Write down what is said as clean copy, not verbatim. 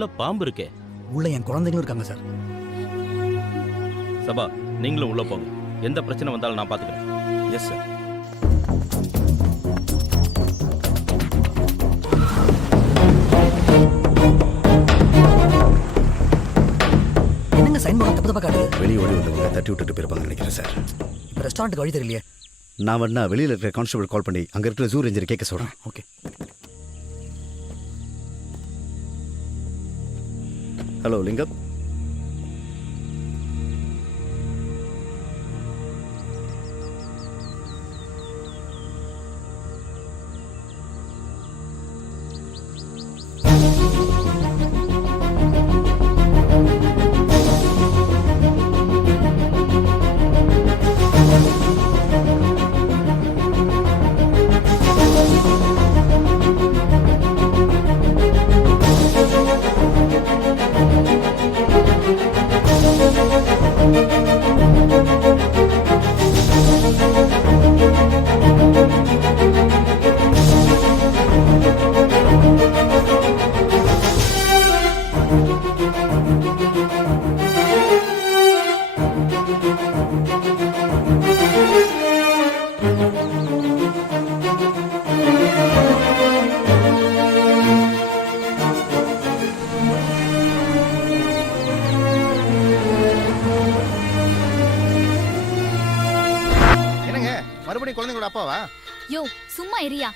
உள்ள பாம்பு இருக்கே. உள்ள என் குழந்தைங்களும் இருக்காங்க சார். சபா, நீங்களும் உள்ள போங்க. எந்த பிரச்சனை வந்தாலும் நான் பாத்துக்கிறேன். Yes sir. என்னங்க சைன் போர்டு தப்பு தப்பா காட்டுது? வெளியே ஓடி வந்தவங்க தட்டி விட்டுட்டு போயிருப்பாங்கன்னு நினைக்கிறேன் சார். இப்போ ரெஸ்டாரண்ட்டுக்கு வழி தெரியலையே. நான் வேணா வெளியில் இருக்கிற கான்ஸ்டபிள் கால் பண்ணி அங்கே இருக்கிற ஜூ ரேஞ்சர் கேட்க சொல்கிறேன். ஓகே. ஹலோ லிங்கம். மறுபடியும் குழந்தைங்களோட அப்பாவா? யோ சும்மா இரியா.